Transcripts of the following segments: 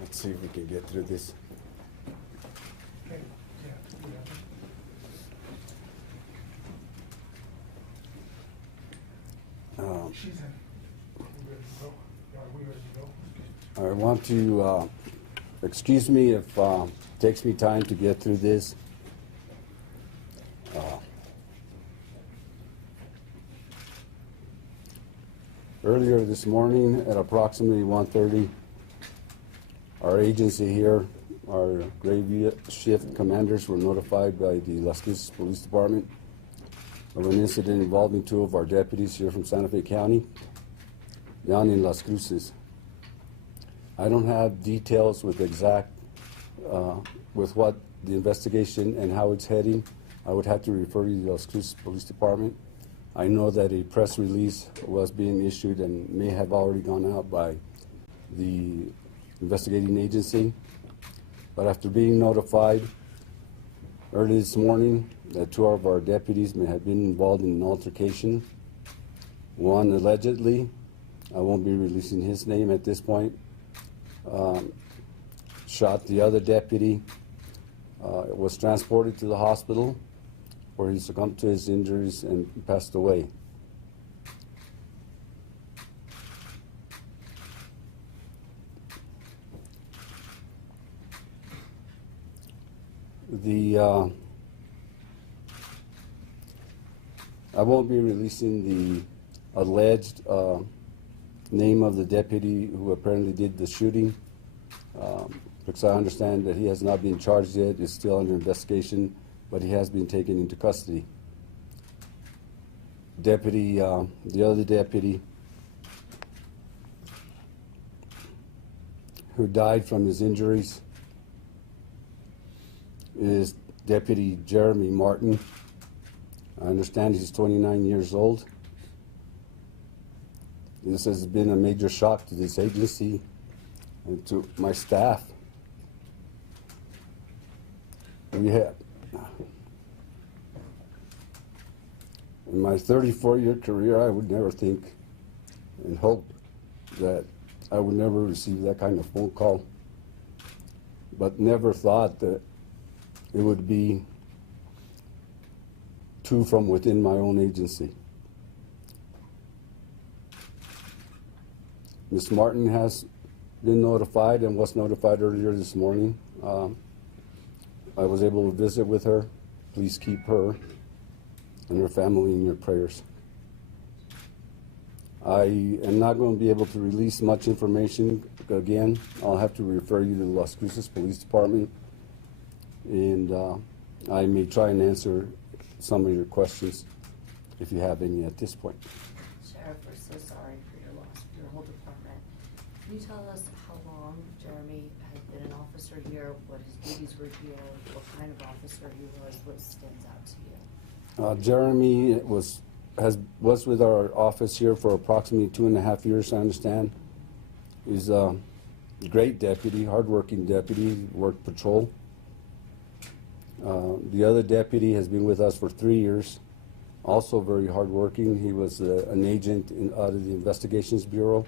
Let's see if we can get through this. Okay, yeah, she's in. We ready to go? Are we ready to go? I want to excuse me if it takes me time to get through this. Earlier this morning at approximately 1:30, our agency here, our grave shift commanders were notified by the Las Cruces Police Department of an incident involving two of our deputies here from Santa Fe County down in Las Cruces. I don't have details with with what the investigation and how it's heading. I would have to refer you to the Las Cruces Police Department. I know that a press release was being issued and may have already gone out by the investigating agency. But after being notified early this morning that two of our deputies may have been involved in an altercation, one allegedly, I won't be releasing his name at this point, shot the other deputy, was transported to the hospital where he succumbed to his injuries and passed away. I won't be releasing the alleged name of the deputy who apparently did the shooting, because I understand that he has not been charged yet, is still under investigation, but he has been taken into custody. The other deputy who died from his injuries is Deputy Jeremy Martin. I understand he's 29 years old. This has been a major shock to this agency and to my staff. We have, in my 34-year career, I would never think and hope that I would never receive that kind of phone call, but never thought that it would be two from within my own agency. Ms. Martin has been notified and was notified earlier this morning. I was able to visit with her. Please keep her and her family in your prayers. I am not going to be able to release much information. Again, I'll have to refer you to the Las Cruces Police Department, and I may try and answer some of your questions if you have any at this point. Sheriff, we're so sorry for your loss of your whole department. Can you tell us how long Jeremy has been an officer here, what his duties were here, what kind of officer he was, what stands out to you? Jeremy was with our office here for approximately 2.5 years, I understand. He's a great deputy, hardworking deputy, worked patrol. The other deputy has been with us for 3 years, also very hardworking. He was an agent out of the Investigations Bureau.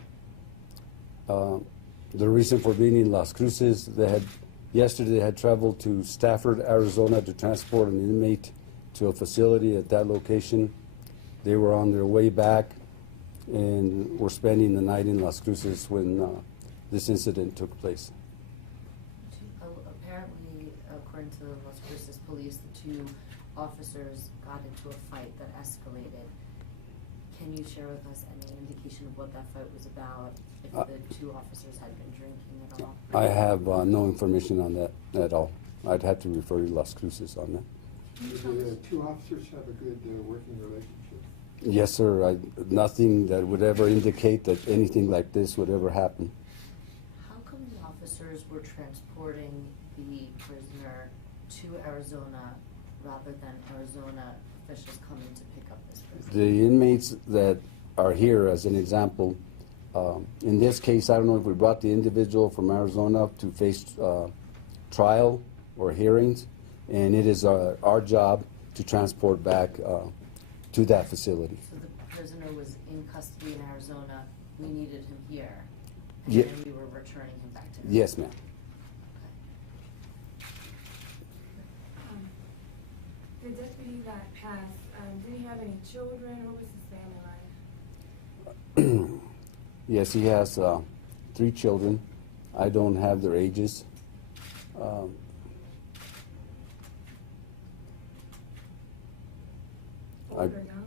The reason for being in Las Cruces, yesterday they had traveled to Stafford, Arizona to transport an inmate to a facility at that location. They were on their way back and were spending the night in Las Cruces when this incident took place. Apparently, according to the Las Cruces police, the two officers got into a fight that escalated. Can you share with us any indication of what that fight was about, if the two officers had been drinking at all? I have no information on that at all. I'd have to refer you to Las Cruces on that. Do the two officers have a good working relationship? Yes, sir. Nothing that would ever indicate that anything like this would ever happen. How come the officers were transporting the prisoner to Arizona rather than Arizona officials coming to pick up this prisoner? The inmates that are here, as an example, in this case, I don't know if we brought the individual from Arizona to face trial or hearings, and it is our job to transport back to that facility. So the prisoner was in custody in Arizona we needed him here, and Ye- then we were returning him back to him. Yes, ma'am. The deputy that passed, did he have any children? What was his family like? Yes, he has 3 children. I don't have their ages. I- Old or young?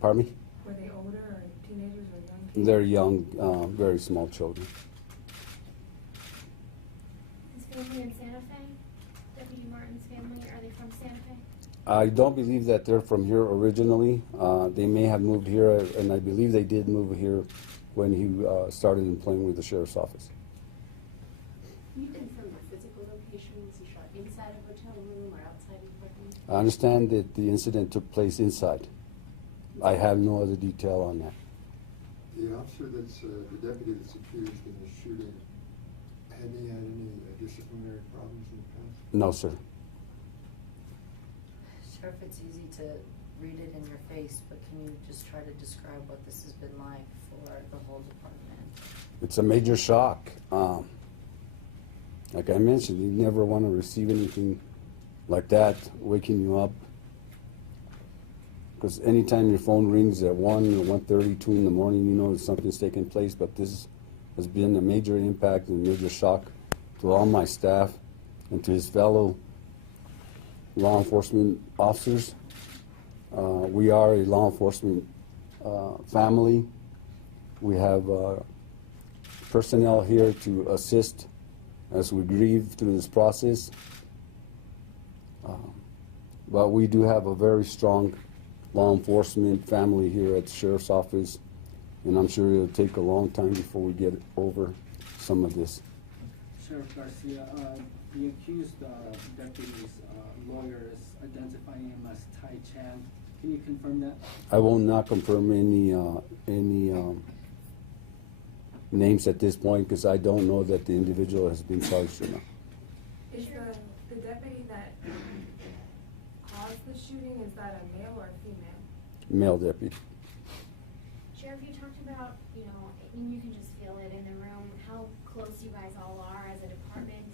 Pardon me? Were they older or teenagers or young kids? They're young, very small children. His family in Santa Fe? Deputy Martin's family, are they from Santa Fe? I don't believe that they're from here originally. They may have moved here, and I believe they did move here when he started employing with the sheriff's office. Can you confirm the physical location? Was he shot inside a hotel room or outside an apartment? I understand that the incident took place inside. I have no other detail on that. The officer that's, the deputy that's accused in the shooting, had he had any disciplinary problems in the past? No, sir. Sheriff, it's easy to read it in your face, but can you just try to describe what this has been like for the whole department? It's a major shock. Like I mentioned, you never want to receive anything like that, waking you up. Because anytime your phone rings at 1 or 1:30, 2 in the morning, you know that something's taking place. But this has been a major impact and a major shock to all my staff and to his fellow law enforcement officers. We are a law enforcement family. We have personnel here to assist as we grieve through this process. But we do have a very strong law enforcement family here at the sheriff's office, and I'm sure it'll take a long time before we get over some of this. Sheriff Garcia, the accused deputy's lawyer is identifying him as Tai Chan. Can you confirm that? I will not confirm any names at this point because I don't know that the individual has been charged or not. Is the deputy that caused the shooting, is that a male or a female? Male deputy. Sheriff, you talked about, and you can just feel it in the room, how close you guys all are as a department.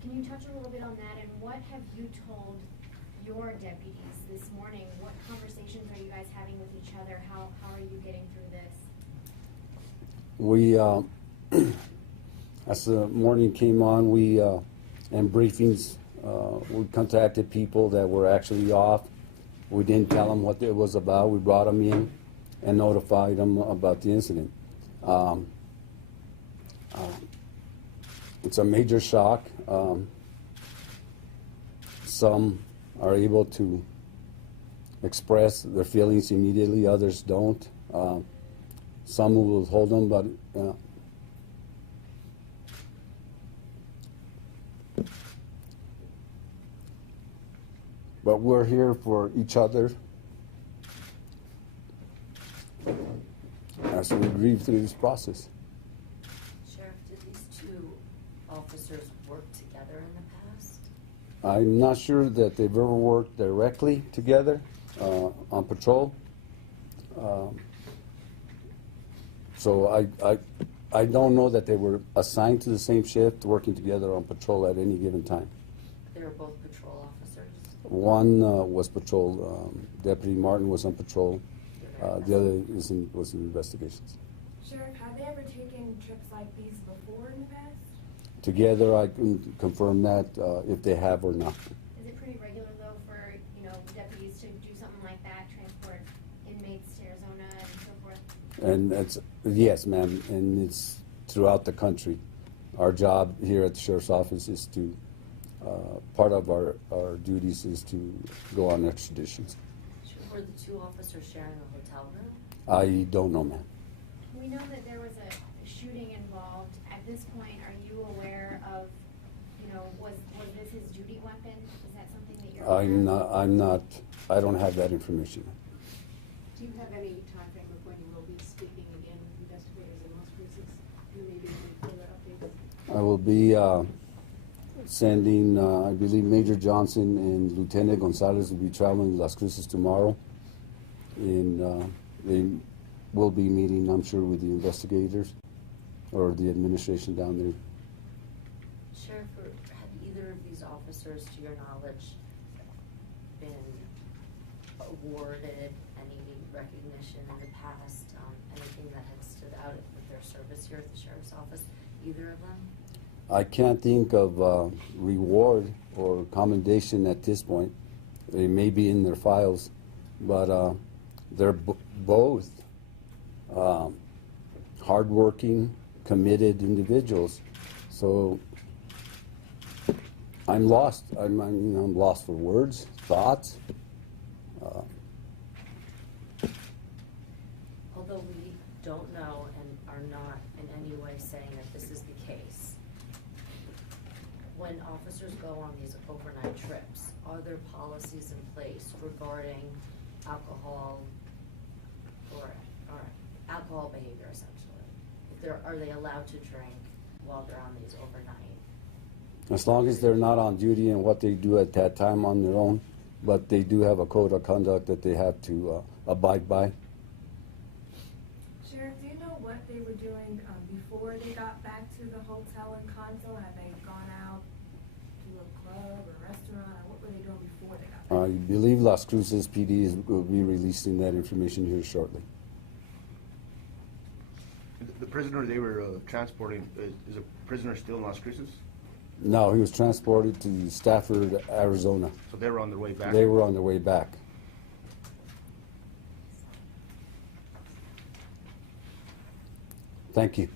Can you touch a little bit on that, and what have you told your deputies this morning? What conversations are you guys having with each other? How are you getting through this? We, as the morning came on, in briefings, we contacted people that were actually off. We didn't tell them what it was about. We brought them in and notified them about the incident. It's a major shock. Some are able to express their feelings immediately, others don't. Some will hold them, but we're here for each other as we grieve through this process. Sheriff, did these 2 officers work together in the past? I'm not sure that they've ever worked directly together on patrol. So I don't know that they were assigned to the same shift, working together on patrol at any given time. They were both patrol officers? One was patrol. Deputy Martin was on patrol. The other was in investigations. Sheriff, have they ever taken trips like these before in the past? Together, I can confirm that if they have or not. Is it pretty regular, though, for, deputies to do something like that, transport inmates to Arizona and so forth? And yes, ma'am, and it's throughout the country. Our job here at the sheriff's office is to, part of our duties is to go on extraditions. Were the 2 officers sharing a hotel room? I don't know, ma'am. We know that there was a shooting involved. At this point, are you aware of, was this his duty weapon? Is that something that you're aware of? I'm not, I don't have that information. Do you have any time frame of when you will be speaking again with investigators in most cases? You may be able to further updates. I will be sending, I believe Major Johnson and Lieutenant Gonzalez will be traveling to Las Cruces tomorrow. And they will be meeting, I'm sure, with the investigators or the administration down there. Sheriff, have either of these officers, to your knowledge, been awarded any recognition in the past, anything that had stood out with their service here at the sheriff's office, either of them? I can't think of reward or commendation at this point. They may be in their files, but they're both hardworking, committed individuals. So I'm lost. I'm lost for words, thoughts. Although we don't know and are not in any way saying that this is the case, when officers go on these overnight trips, are there policies in place regarding alcohol or alcohol behavior, essentially? Are they allowed to drink while they're on these overnight? As long as they're not on duty and what they do at that time on their own, but they do have a code of conduct that they have to abide by. Sheriff, do you know what they were doing before they got back to the hotel in Conto? Had they gone out to a club or restaurant, or what were they doing before they got back? I believe Las Cruces PD will be releasing that information here shortly. The prisoner they were transporting, is a prisoner still in Las Cruces? No, he was transported to Stafford, Arizona. So they were on their way back? They were on their way back. Thank you.